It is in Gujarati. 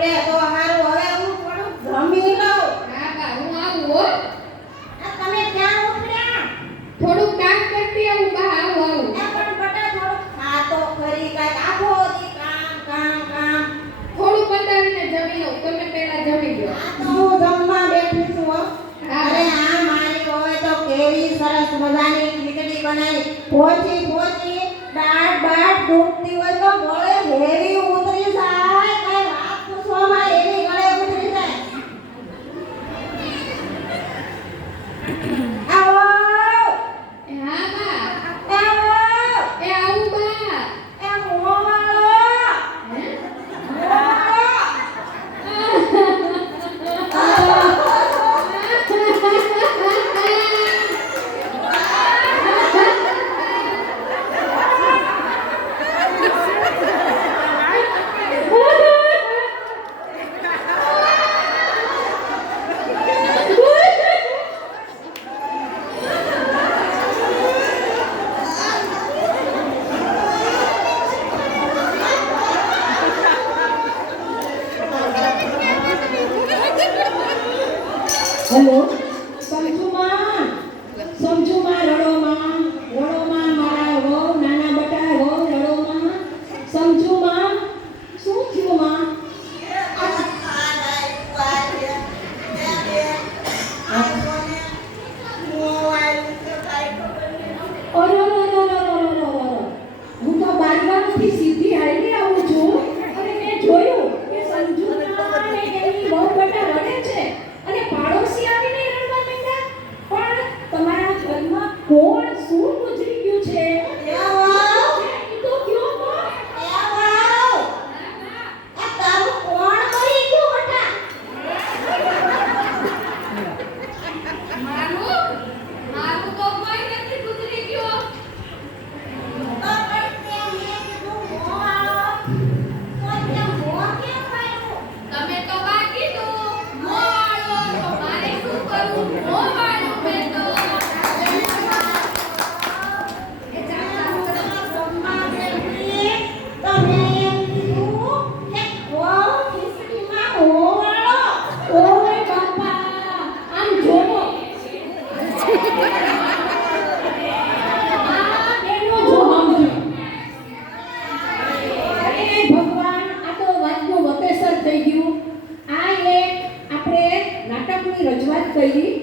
લે તો હારું. હવે હું થોડુંક જમી લઉં. હા બા હું આવું હો. આ તમે ક્યાં ઉપડ્યા? થોડુંક કામ કરતી આવું બા આવું આવું. એ પણ બટા થોડુંક. ખાતો ખરી કાંઈક આખો દી કામ કામ કામ. થોડું પતાવીને જમી લઉં. તમે પહેલા જમી લો. આ તો હું જમવા બેઠી છું હો. અરે આ મારી હોય તો કેવી સરસ મજાની ખીચડી બનાવી. પોચી પોચી દાળ બાટ ฮัลโหลซอมจูมาซอมจูมาเราล้ว cor ali